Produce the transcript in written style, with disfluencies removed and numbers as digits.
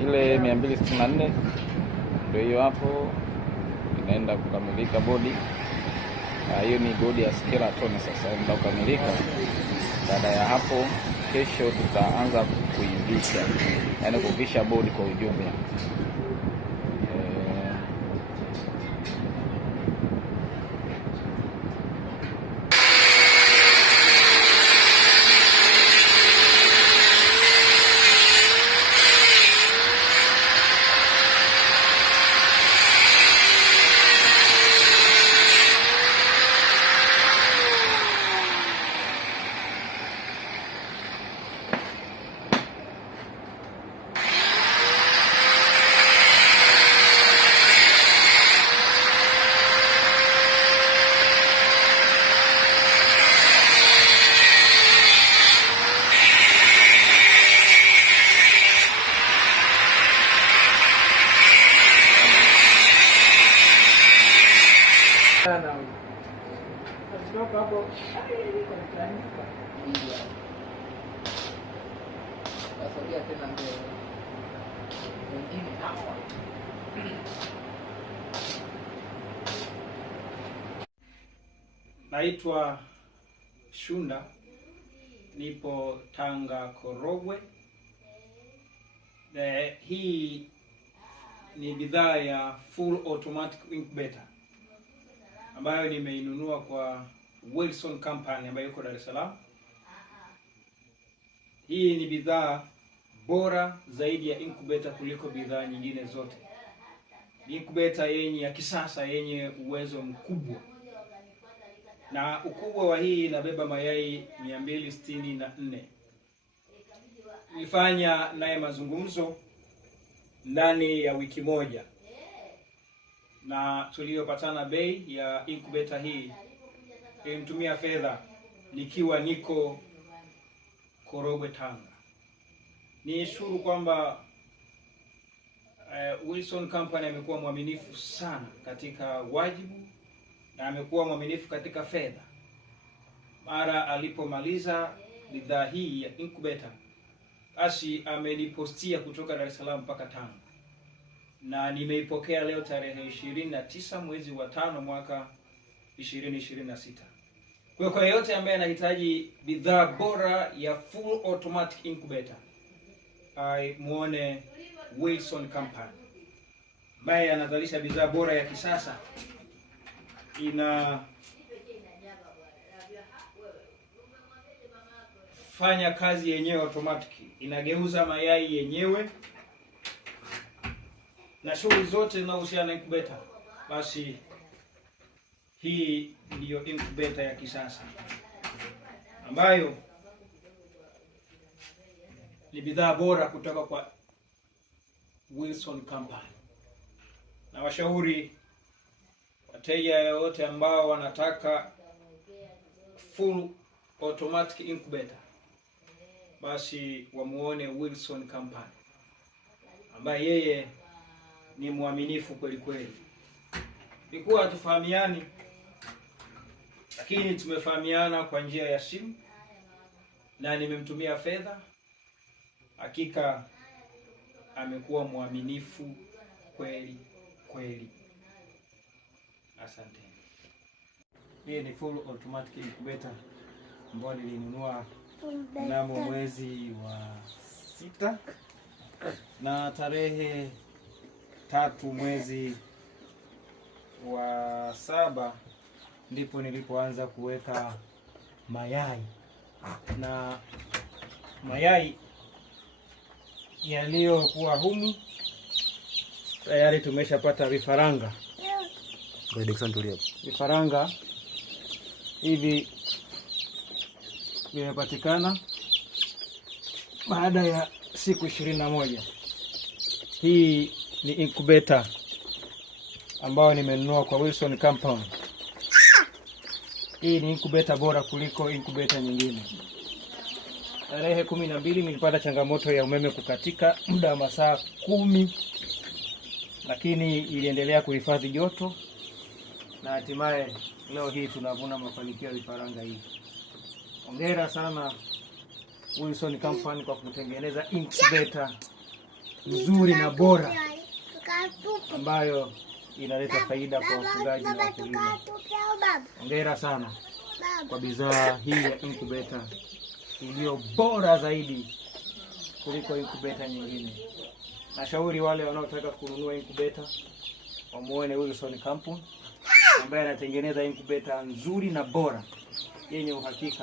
Ile 264 ndio hiyo hapo inaenda kukamilika bodi. Hiyo ni bodi ya skeleton sasa inaenda kukamilika. Baada ya hapo kesho tutaanza kuivisha, yaani kuvisha bodi kwa ujumla. Naitwa Shunda, nipo Tanga Korogwe. Hii ni bidhaa ya full automatic incubator ambayo nimeinunua kwa Wilson Company ambayo iko Dar es Salaam. Hii ni bidhaa bora zaidi ya incubator kuliko bidhaa nyingine zote. Incubator ya kisasa yenye uwezo mkubwa. Na ukubwa wa hii inabeba mayai 264. Nilifanya naye mazungumzo ndani ya wiki moja. Na tuliyopatana bei ya incubator hii nilimtumia fedha nikiwa niko Korogwe, Tanga. Nishukuru kwamba Wilson Company amekuwa mwaminifu sana katika wajibu na amekuwa mwaminifu katika fedha. Mara alipomaliza bidhaa hii ya incubator, basi amenipostia kutoka Dar es Salaam mpaka Tanga. Na nimeipokea leo tarehe 29 mwezi wa 5 mwaka 2026. Kwa yote ambaye anahitaji bidhaa bora ya full automatic incubator, muone Wilson Company ambaye anazalisha bidhaa bora ya kisasa. Inafanya kazi yenyewe automatic, inageuza mayai yenyewe na shughuli zote zinazohusiana na incubator. Basi hii ndiyo incubator ya kisasa ambayo ni bidhaa bora kutoka kwa Wilson Company. Na washauri wateja wote ambao wanataka full automatic incubator, basi wamuone Wilson Company ambaye yeye ni mwaminifu kweli kweli. Nilikuwa hatufahamiani, lakini tumefahamiana kwa njia ya simu na nimemtumia fedha. Hakika amekuwa mwaminifu kweli kweli. Asante. Hii ni full automatic incubator ambayo nilinunua mnamo mwezi wa 6 na tarehe 3 mwezi wa 7 ndipo nilipoanza kuweka mayai, na mayai yaliyokuwa humu tayari tumeshapata vifaranga. Vifaranga hivi vimepatikana baada ya siku 21. Hii ni incubator ambayo nimenunua kwa Wilson Company. Hii ni incubator bora kuliko incubator nyingine. Tarehe 12 nilipata changamoto ya umeme kukatika muda wa masaa 10, lakini iliendelea kuhifadhi joto na hatimaye leo hii tunavuna mafanikio ya vifaranga hii. Hongera sana Wilson Company kwa kutengeneza incubator nzuri na bora ambayo inaleta faida kwa wafugaji na wakulima. Hongera sana kwa bidhaa hii ya incubator iliyo bora zaidi kuliko incubator nyingine. Nashauri wale wanaotaka kununua incubator wamuone Wilson Company ambaye anatengeneza incubator nzuri na bora yenye uhakika.